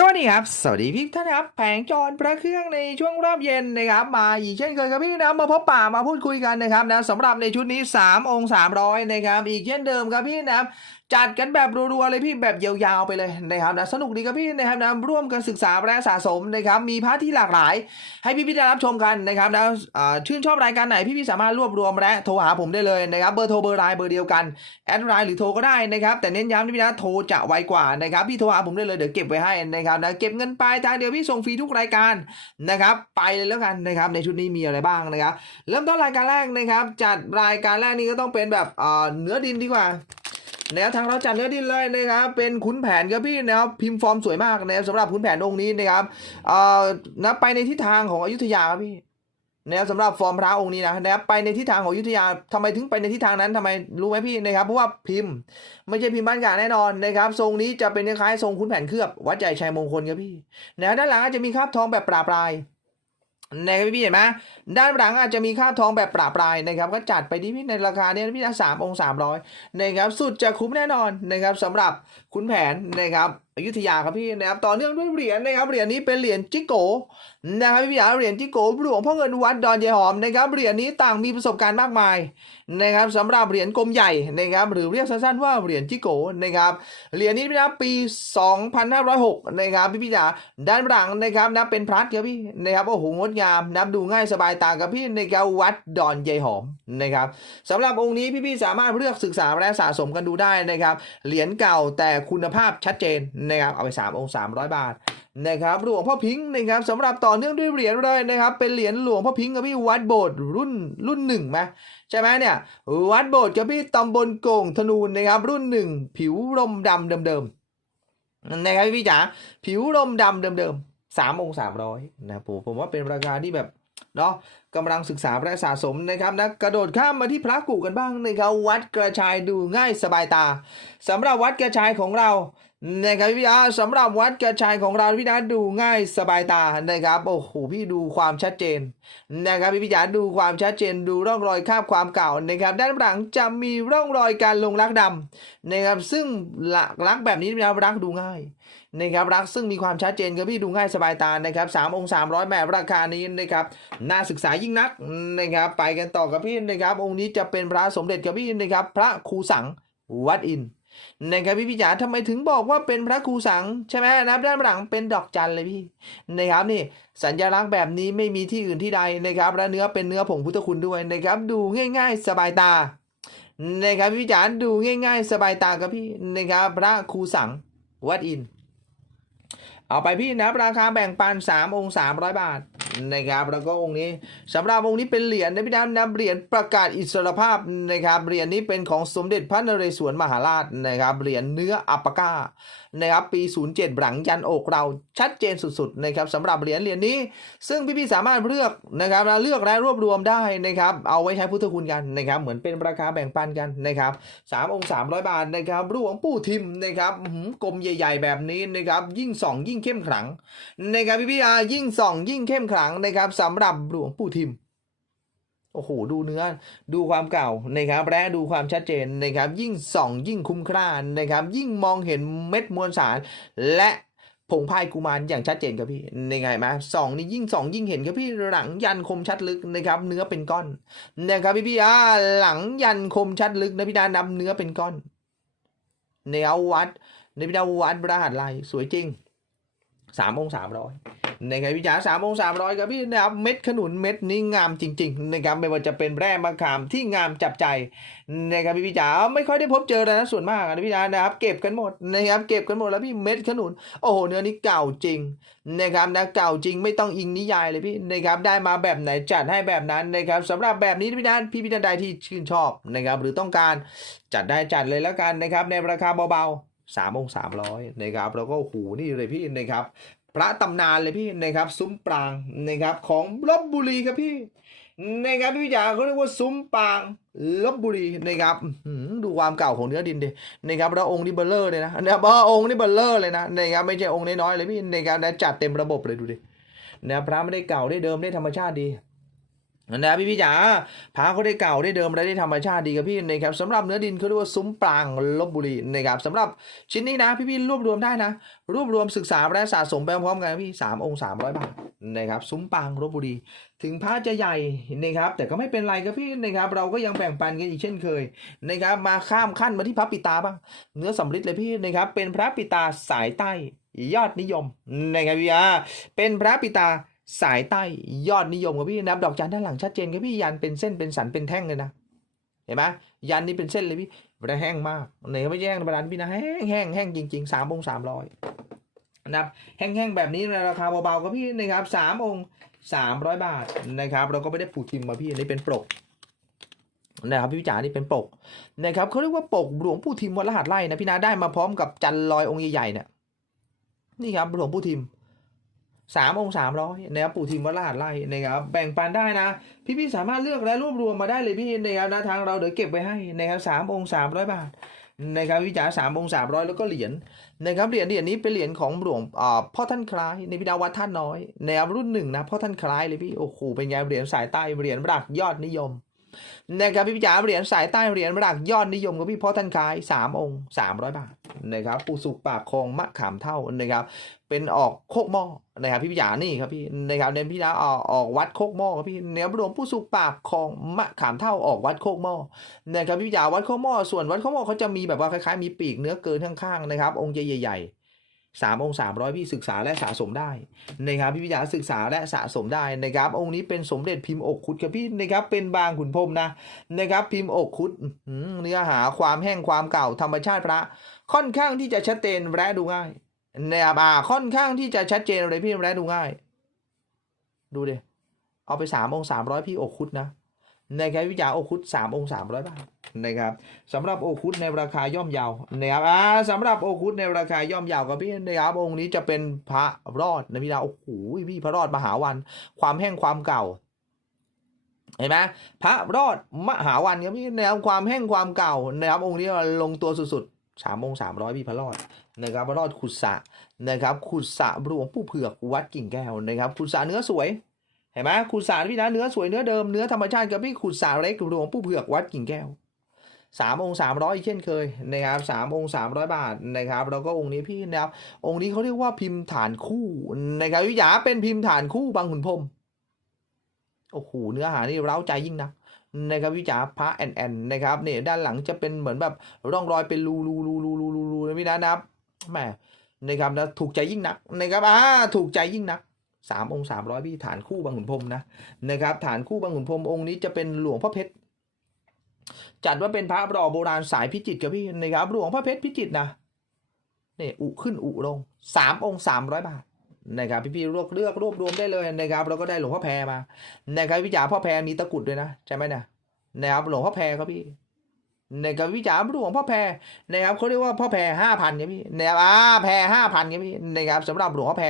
สวัสดีครับ สวัสดีพี่ท่านครับ แผงจรพระเครื่องในช่วงรอบเย็นนะครับ มาอีกเช่นเคยครับพี่นะมาพบป่ามาพูดคุยกันนะครับนะสำหรับในชุดนี้ 3 องค์300นะครับ อีกเช่นเดิมครับพี่นะ จัดกันแบบรัวๆเลยพี่แบบยาวๆไปเลยนะครับนะสนุกดีครับพี่นะครับนะร่วมกันศึกษาและสะสมนะครับมีพาร์ทที่หลากหลาย ให้พี่ๆได้รับชมกันนะครับนะชื่นชอบรายการไหนพี่ๆสามารถรวบรวมและโทรหาผมได้เลยนะครับเบอร์โทรเบอร์ไลน์เบอร์เดียวกันแอดไลน์หรือโทรก็ได้นะครับแต่เน้นย้ำที่พี่นะโทรจะไวกว่านะครับพี่โทรหาผมได้เลยเดี๋ยวเก็บไว้ให้นะครับนะเก็บเงินปลายทางเดียวพี่ส่งฟรีทุกรายการนะครับไปเลยแล้วกันนะครับในชุดนี้มีอะไรบ้างนะครับเริ่มต้นรายการแรกนะครับจัดรายการแรกนี้ก็ต้องเป็นแบบเนื้อดินดีกว่า แนวทางเราจัดเนื้อดินเลยนะครับเป็นขุนแผนครับพี่นะครับพิมพ์ฟอร์มสวยมากนะครับสำหรับขุนแผนองค์นี้นะครับเอ่อนะไปในทิศทางของอยุธยาครับพี่นะครับสำหรับฟอร์มพระองค์นี้นะนะครับไปในทิศทางของอยุธยาทำไมถึงไปในทิศทางนั้นทำไมรู้ไหมพี่นะครับเพราะว่าพิมพ์ ไม่ใช่พิมพ์บ้านกาแน่นอนนะครับทรงนี้จะเป็นคล้ายๆทรงขุนแผนเคลือบวัดใจชัยมงคลครับพี่นะด้านหลังอาจจะมีคราบทองแบบปราปราย นะครับพี่เห็นไหมด้านหลังอาจจะมีค่าบทองแบบปราปรายนะครับก็จัดไปที่พี่ในราคาเนี้พี่นะสามองสามร้อยนะครับสุดจะคุ้มแน่นอนนะครับสำหรับคุณแผนนะครับ อยุธยาครับพี่นะครับต่อเนื่องด้วยเหรียญนะครับเหรียญนี้เป็นเหรียญจิโกนะครับพี่อาเหรียญที่โกหลวงพ่อเงินวัดดอนยายหอมนะครับเหรียญนี้ต่างมีประสบการณ์มากมายนะครับสำหรับเหรียญกลมใหญ่นะครับหรือเรียกสั้นๆว่าเหรียญจิโกนะครับเหรียญนี้นะครับปี 2506นะครับพี่พี่จ๋าด้านหลังนะครับนับเป็นพลัดครับพี่นะครับโอ้โหงดงามนับดูง่ายสบายตากับพี่ในะครับวัดดอนยายหอมนะครับสำหรับองค์นี้พี่ๆสามารถเลือกศึกษาและสะสมกันดูได้นะครับเหรียญเก่าแต่คุณภาพชัดเจนนะครับเอาไป3องค์300 บาทนะครับหลวงพ่อพิงค์นะครับสำหรับต่อเนื่องด้วยเหรียญเลยนะครับ เป็นเหรียญหลวงพ่อพิงค์กับพี่วัดโบสถ์รุ่นรุ่นหนึ่งไหมใช่ไหมเนี่ยวัดโบสถ์กับพี่ตำบลโก่งธนูนะครับรุ่นหนึ่งผิวลมดำเดิมๆนะครับพี่จ๋าผิวลมดำเดิมๆสามองค์สามร้อยนะผมผมว่าเป็นราคาที่แบบเนาะกำลังศึกษาและสะสมนะครับนะกระโดดข้ามมาที่พระกูกันบ้างนะครับวัดกระชายดูง่ายสบายตาสำหรับวัดกระชายของเรา นะครับพี่อาสำหรับวัดกระชายของเราพี่นัทดูง่ายสบายตานะครับโอ้โหพี่ดูความชัดเจนนะครับพี่พิจาดูความชัดเจนดูร่องรอยคราบความเก่านะครับด้านหลังจะมีร่องรอยการลงรักดำนะครับซึ่งลักรักแบบนี้พี่นัทรักดูง่ายนะครับรักซึ่งมีความชัดเจนครับพี่ดูง่ายสบายตานะครับสามองค์สามร้อยแบบราคานี้นะครับน่าศึกษายิ่งนักนะครับไปกันต่อกับพี่นะครับองค์นี้จะเป็นพระสมเด็จกับพี่นะครับพระครูสังวัดอิน นะครับพี่พี่จ๋าทำไมถึงบอกว่าเป็นพระครูสังใช่ไหมนะครับด้านหลังเป็นดอกจันเลยพี่นะครับนี่สัญลักษณ์แบบนี้ไม่มีที่อื่นที่ใดนะครับ และเนื้อเป็นเนื้อผงพุทธคุณด้วยนะครับ ดูง่าย ๆ สบายตานะครับพี่จ๋าดูง่าย ๆ สบายตาครับพี่นะครับพระครูสังวัดอิน เอาไปพี่นะราคาแบ่งปัน3องค์300 บาทนะครับแล้วก็องค์นี้สำหรับองค์นี้เป็นเหรียญนะพี่น้ำนะเหรียญประกาศอิสรภาพนะครับเหรียญนี้เป็นของสมเด็จพระนเรศวรมหาราชนะครับเหรียญเนื้ออัปปะก้านะครับปี 07 หลังยันอกเราชัดเจนสุดๆนะครับสำหรับเหรียญเหรียญนี้ ซึ่งพี่ๆสามารถเลือกนะครับเลือกและรวบรวมได้นะครับเอาไว้ใช้พุทธคุณกันนะครับเหมือนเป็นราคาแบ่งปันกันนะครับสามองค์300บาทนะครับหลวงปู่ทิมนะครับหือกลมใหญ่ ๆ แบบนี้นะครับยิ่งส่องยิ่งเข้มขลังนะครับพี่พี่อายิ่งส่อง ยิ่งเข้มขลังนะครับสำหรับหลวงปู่ทิมโอ้โหดูเนื้อดูความเก่านะครับและดูความชัดเจนนะครับยิ่งส่องยิ่งคุ้มค่านะครับยิ่งมองเห็นเม็ดมวลสาร และผงพายกุมารอย่างชัดเจนครับพี่ในไงไหมสองนี่ยิ่งสองยิ่งเห็นครับพี่หลังยันคมชัดลึกนะครับเนื้อเป็นก้อนนะครับพี่พี่อาหลังยันคมชัดลึกนะพี่ดานำเนื้อเป็นก้อนเนื้อวัดในพี่ดาวัดพระหัตลายสวยจริง สามองสามร้อยนะครับพี่จ๋าสามองสามร้อยครับพี่นะครับเม็ดขนุนเม็ดนี้งามจริงๆนะครับไม่ว่าจะเป็นแร่มะขามที่งามจับใจนะครับพี่จ๋าไม่ค่อยได้พบเจอเลยนะส่วนมากนะพี่จ๋านะครับเก็บกันหมดนะครับเก็บกันหมดแล้วพี่เม็ดขนุนโอ้โหเนื้อนี้เก่าจริงนะครับนะเก่าจริงไม่ต้องอิงนิยายเลยพี่นะครับได้มาแบบไหนจัดให้แบบนั้นนะครับสำหรับแบบนี้พี่ด้านพี่พี่ท่านใดที่ชื่นชอบนะครับหรือต้องการจัดได้จัดเลยแล้วกันนะครับในราคาเบาๆ สามองสามร้อยนะครับแล้วก็โอ้โหนี่เลยพี่นะครับ พระตำนานเลยพี่นะครับซุ้มปรางนะครับของลบบุรีครับพี่นะครับพี่จ๋าเขาเรียกว่าซุ้มปรางลบบุรีนะครับดูความเก่าของเนื้อดินดินะครับแล้วองค์นี่เบลเลอร์เลยนะเนะครับเองค์นี่เบลเลอร์เลยนะนะครับไม่ใช่องค์น้อยๆเลยพี่นะครับนะจัดเต็มระบบเลยดูดินะพระไม่ได้เก่าได้เดิมได้ธรรมชาติดี นะพี่พี่จ๋าพาเขาได้เก่าได้เดิมและไรได้ธรรมชาติดีครับพี่นะครับสำหรับเนื้อดินเขาเรียกว่าซุ้มปรางลบบุรีนะครับสำหรับชิ้นนี้นะพี่พี่รวบรวมได้นะ รวบรวมศึกษาและสะสมไปพร้อมกันพี่สามองค์สามร้อยบาทนะครับซุ้มปรางลบบุรี ถึงพระจะใหญ่นะครับแต่ก็ไม่เป็นไรครับพี่นะครับเราก็ยังแบ่งปันกันอีกเช่นเคยนะครับมาข้ามขั้นมาที่พระปิตาบ้างเนื้อสำริดเลยพี่นะครับเป็นพระปิตาสายใต้ยอดนิยมนะครับพี่อาเป็นพระปิตา สายใต้ยอดนิยมครับพี่นับดอกจันด้านหลังชัดเจนครับพี่ยันเป็นเส้นเป็นสันเป็นแท่งเลยนะเห็นไหมยันนี่เป็นเส้นเลยพี่ไม่ได้แห้งมากไหนก็ไม่แย่งธรรมดาพี่นะแห้งแห้งแห้งจริงๆสามองค์สามร้อยนะครับแห้งๆแบบนี้ในราคาเบาๆครับพี่นะครับสามองค์สามร้อยบาทนะครับ เราก็ไม่ได้ผูกทิมมาพี่อันนี่เป็นปกนะครับพี่จ๋านี่เป็นปกนะครับเขาเรียกว่าปกหลวงปู่ทิมวัดรหัสไล่นะพี่นาได้มาพร้อมกับจันลอยองค์ใหญ่ๆเนี่ยนี่ครับหลวงปู่ทิม สามองค์สามร้อยนะครับปู่ทิมวัดรหัสไล่นะครับแบ่งปันได้นะ พี่พี่สามารถเลือกและรวบรวมมาได้เลยพี่นะครับนะทางเราเดี๋ยวเก็บไว้ให้นะครับสามองค์สามร้อยบาทนะครับวิจารสามองสามร้อยแล้วก็เหรียญนะครับเหรียญเหรียญนี้เป็นเหรียญของหลวงอ่าพ่อท่านคล้ายในพิดาวัดท่านน้อยนะครับรุ่นหนึ่งนะพ่อท่านคล้ายเลยพี่โอ้โหเป็นไงเหรียญสายใต้เหรียญรักยอดนิยมนะครับพี่พิจารเหรียญสายใต้เหรียญรักยอดนิยมกับพี่พ่อท่านคล้ายสามองค์สามร้อยบาท นะครับปูสุกปากคลองมะขามเท่านะครับ เป็นออกโคกหม้อนะครับพี่พิจานี่ครับพี่นะครับเน้นพี่นะออกออกวัดโคกหม้อครับพี่เนื้อรวมผู้สุกปากคลองมะขามเท่าออกวัดโคกหม้อนะครับพี่พิจาวัดโคกหม้อส่วนวัดโคกหม้อเขาจะมีแบบว่าคล้ายๆมีปีกเนื้อเกินข้างๆนะครับ องค์ใหญ่ๆสามองค์สามร้อยพี่ศึกษาและสะสมได้นะครับพี่พิจารศึกษาและสะสมได้นะครับ องค์นี้เป็นสมเด็จพิมพ์อกคุดครับพี่นะครับเป็นบางขุนพรมนะนะครับ พิมพ์อกคุดเนื้อหาความแห้งความเก่าธรรมชาติพระ ค่อนข้างที่จะชัดเจนและดูง่ายเนี่ยอ่าค่อนข้างที่จะชัดเจนเลยพี่และดูง่าย ดูดิเอาไปสามองสามร้อยพี่โอคุดนะนะครับวิจารโอคุดสามองสามร้อยบาทนะครับสำหรับโอคุดในราคาย่อมเยาวนะครับอ่าสำหรับโอคุดในราคาย่อมเยาวกับพี่นะครับองค์นี้จะเป็นพระรอดนะพี่ดาวโอ้โหพี่พระรอดมหาวัน ความแห้งความเก่าเห็นไหมพระรอดมหาวันครับพี่นะครับความแห้งความเก่านะครับองค์นี้ลงตัวสุดๆ สามองสามร้อยพี่พระรอดนะครับพรอดขุดสะนะครับขุดสะหลวงปู่เผือกวัดกิ่งแก้วนะครับขุดสะเนื้อสวยเห็นไหมขุดสะพี่นะเนื้อสวยเนื้อเดิมเนื้อธรรมชาติกับพี่ขุดสะเล็กหลวงปู่เผือกวัดกิ่งแก้วสามองค์สามร้อยเช่นเคยนะครับสามองค์สามร้อยบาทนะครับแล้วก็องค์นี้พี่นะครับองค์นี้เขาเรียกว่าพิมพ์ฐานคู่นะครับวิหยาเป็นพิมพ์ฐานคู่บางขุนพรมโอ้โหเนื้อหานี่เร้าใจยิ่งนัก นะครับวิจารพระแอนแอนนะครับเนี่ยด้านหลังจะเป็นเหมือนแบบร่องรอยเป็นรูรูรูรูรูรูรูนะพี่นะนะครับแหมนะครับนะถูกใจยิ่งนักนะครับอ่าถูกใจยิ่งนักสามองค์สามร้อยพี่ฐานคู่บางขุนพรมนะนะครับ ฐานคู่บางขุนพรมองค์นี้จะเป็นหลวงพ่อเพชรจัดว่าเป็นพระรอโบราณสายพิจิตรครับพี่นะครับหลวงพ่อเพชรพิจิตรนะเนี่ยอุขึ้นอุลงสามองค์สามร้อยบาท นะครับพี่ๆเลือกเลือกรวบรวมได้เลยนะครับแล้วก็ได้หลวงพ่อแพรมานะครับวิจาพ่อแพรมีตะกุดด้วยนะใช่ไหมเนี่ยนะครับหลวงพ่อแพรครับพี่นะครับวิจารหลวงพ่อแพรนะครับเขาเรียกว่าพ่อแพรห้าพันครับพี่นะครับอ่าแพรห้าพันครับพี่นะครับสำหรับหลวงพ่อแพร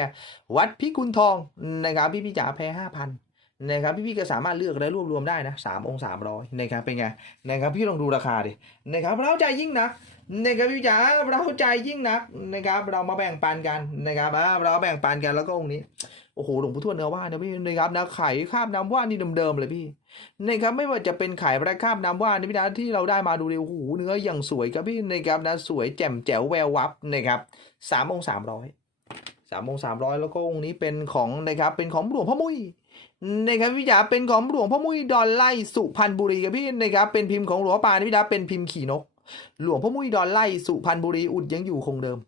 วัดพิกุลทองนะครับพี่พี่จ๋าแพรห้าพันนะครับพี่พี่ก็สามารถเลือกและรวบรวมได้นะสามองค์สามร้อยนะครับเป็นไงนะครับพี่ลองดูราคาดินะครับเราใจยิ่งนะ นะครับพี่จ๋าเราใจยิ่งนักนะครับเรามาแบ่งปันกันนะครับเราแบ่งปันกันแล้วก็องค์นี้โอ้โหหลวงพ่อทวดเนื้อว่านะพี่นะครับนะไข่คาบน้ำว่านนี่เดิมๆเลยพี่นะครับไม่ว่าจะเป็นไข่แรกคาบน้ำว่านนี่พี่นะที่เราได้มาดูเลยโอ้โหเนื้ออย่างสวยครับพี่นะครับนะสวยแจ่มแจ๋วแวววับนะครับสามองสามร้อยสามองสามร้อยแล้วก็องค์นี้เป็นของนะครับเป็นของหลวงพ่อมุ้ยนะครับพี่จ๋าเป็นของหลวงพ่อมุ้ยดอนไล่สุพรรณบุรีครับพี่นะครับเป็นพิมพ์ของหลวงพ่อปานพี่นะเป็นพิมพ์ขี่นก หลวงพ่อมุ้ยดอนไล่สุพรรณบุรีอุดยังอยู่คงเดิม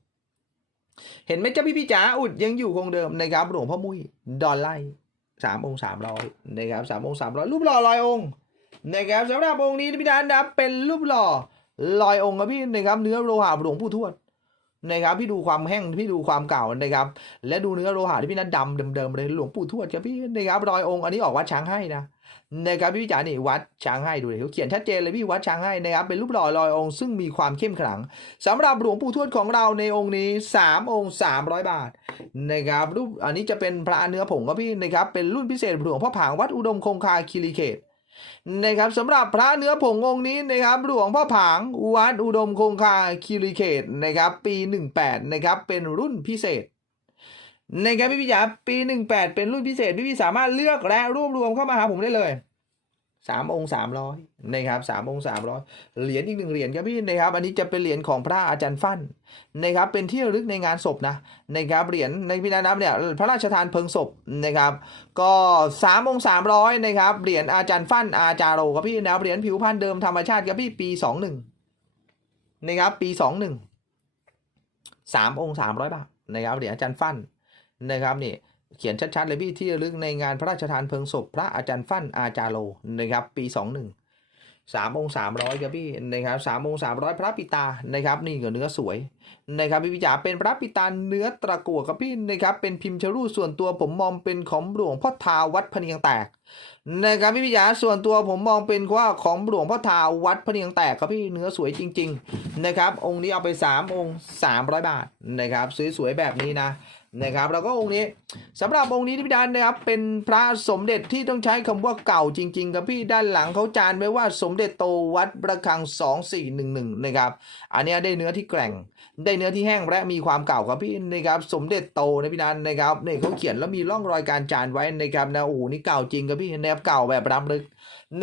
เห็นไหมจ้าพี่พี่จ๋าอุดยังอยู่คงเดิมนะครับหลวงพ่อมุ้ยดอนไล่สามองค์สามร้อยนะครับสามองค์สามร้อยรูปหล่อลอยองค์นะครับสำหรับองค์นี้พี่ดานดับเป็นรูปหล่อลอยองค์ครับพี่นะครับเนื้อโลหะหลวงปู่ทวด นะครับพี่ดูความแห้งพี่ดูความเก่านะครับ และดูเนื้อโลหะที่พี่นัทดำเดิมๆเลยหลวงปู่ทวดครับพี่นะครับรอยองค์อันนี้ออกวัดช้างให้นะนะครับพี่จ๋านี่วัดช้างให้ดูเลยเขาเขียนชัดเจนเลยพี่วัดช้างให้นะครับเป็นรูปหล่อลอยองค์ซึ่งมีความเข้มขลังสำหรับหลวงปู่ทวดของเราในองค์นี้ 3 องค์ 300 บาทนะครับรูปอันนี้จะเป็นพระเนื้อผงครับพี่นะครับเป็นรุ่นพิเศษหลวงพ่อผางวัดอุดมคงคาคิริเขต นะครับสำหรับพระเนื้อผงองค์นี้นะครับหลวงพ่อผางวัดอุดมคงคาคิริเขตนะครับปี 18นะครับเป็นรุ่นพิเศษนะครับพี่พี่จ๋าปี 18 เป็นรุ่นพิเศษพี่พี่สามารถเลือกและรวบรวมเข้ามาหาผมได้เลย สามองค์สามร้อยนะครับสามองค์สามร้อยเหรียญอีกหนึ่งเหรียญครับพี่นะครับอันนี้จะเป็นเหรียญของพระอาจารย์ฟั่นนะครับเป็นที่ระลึกในงานศพนะนะครับเหรียญในพี่นับเนี่ยพระราชทานเพลิงศพนะครับก็สามองค์สามร้อยนะครับเหรียญอาจารย์ฟั่นอาจารโรครับพี่นะเหรียญผิวพันธุ์เดิมธรรมชาติครับพี่ปีสองหนึ่งนะครับปีสองหนึ่งสามองค์สามร้อยบาทนะครับเหรียญอาจารย์ฟั่นนะครับนี่ เขียนชัดๆ เลยพี่ที่ระลึกในงานพระราชทานเพลิงศพพระอาจารย์ฟั่นอาจารโลนะครับ ปี 21สามองค์สามร้อยครับพี่นะครับสามองค์สามร้อยพระปิตานะครับ นี่ก็เนื้อสวยนะครับพี่พิจาเป็นพระปิตาเนื้อตะกั่วครับพี่นะครับ เป็นพิมพ์ชรูปส่วนตัวผมมองเป็นของหลวงพ่อทาวัดพะเนียงแตกนะครับพี่พิจาส่วนตัวผมมองเป็นว่าของหลวงพ่อทาวัดพะเนียงแตกครับพี่เนื้อสวยจริง ๆ นะครับ องค์นี้เอาไปสามองค์สามร้อยบาทนะครับสวยๆแบบนี้นะ นะครับแล้วก็องค์นี้สำหรับองค์นี้ที่พี่ดานนะครับเป็นพระสมเด็จที่ต้องใช้คำว่าเก่าจริง ๆ ครับพี่ด้านหลังเขาจานไว้ว่าสมเด็จโตวัดประฆัง 2411นะครับอันนี้ได้เนื้อที่แกร่ง ได้เนื้อที่แห้งและมีความเก่าครับพี่นะครับสมเด็จโตนะพี่นันนะครับเนี่ยเขาเขียนแล้วมีร่องรอยการจานไว้นะครับนะโอ้โหนี่เก่าจริงครับพี่แนบเก่าแบบรำลึก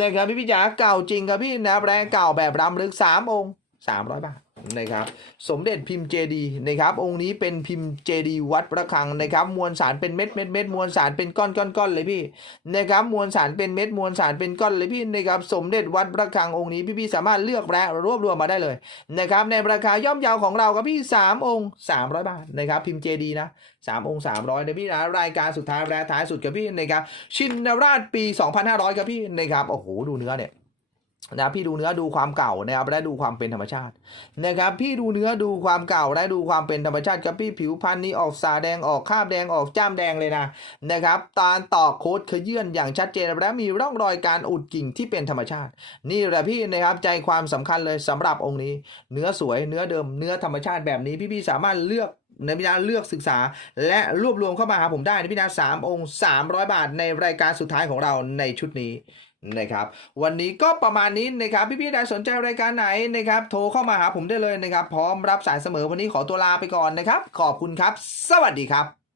นะครับพี่พี่จ๋าเก่าจริงครับพี่นะครับแรงเก่าแบบรำลึกสามองค์สามร้อยบาท นะครับสมเด็จพิมพ์เจดีนะครับองค์นี้เป็นพิมพ์เจดีวัดประฆังนะครับมวลสารเป็นเม็ดเม็ดเม็ดมวลสารเป็นก้อนก้อนก้อนเลยพี่นะครับมวลสารเป็นเม็ดมวลสารเป็นก้อนเลยพี่นะครับสมเด็จวัดประฆังองค์นี้พี่ๆสามารถเลือกและรวบรวมมาได้เลยนะครับในราคาย่อมเยาวของเราครับพี่สามองค์สามร้อยบาทนะครับพิมพ์เจดีนะสามองค์สามร้อยนะพี่นะรายการสุดท้ายและท้ายสุดครับพี่นะครับชินราชปี 2500ครับพี่นะครับโอ้โหดูเนื้อเนี่ย นะพี่ดูเนื้อดูความเก่านะครับและดูความเป็นธรรมชาตินะครับ พี่ดูเนื้อดูความเก่าและดูความเป็นธรรมชาติครับพี่ผิวพันธุ์นี้ออกสาแดงออกคราบแดงออกจ้ามแดงเลยนะนะครับตาลตอโคดขยื่นอย่างชัดเจนและมีร่องรอยการอุดกิ่งที่เป็นธรรมชาติ นี่แหละพี่นะครับใจความสำคัญเลยสำหรับองค์นี้ เนื้อสวยเนื้อเดิมเนื้อธรรมชาติแบบนี้พี่ๆสามารถเลือกในพิจารณาเลือกศึกษา และรวบรวมเข้ามาหาผมได้ในพิจารณาสามองค์300 บาทในรายการสุดท้ายของเราในชุดนี้ นะครับวันนี้ก็ประมาณนี้นะครับพี่ๆใดสนใจรายการไหนนะครับโทรเข้ามาหาผมได้เลยนะครับ พร้อมรับสายเสมอวันนี้ขอตัวลาไปก่อนนะครับ ขอบคุณครับ สวัสดีครับ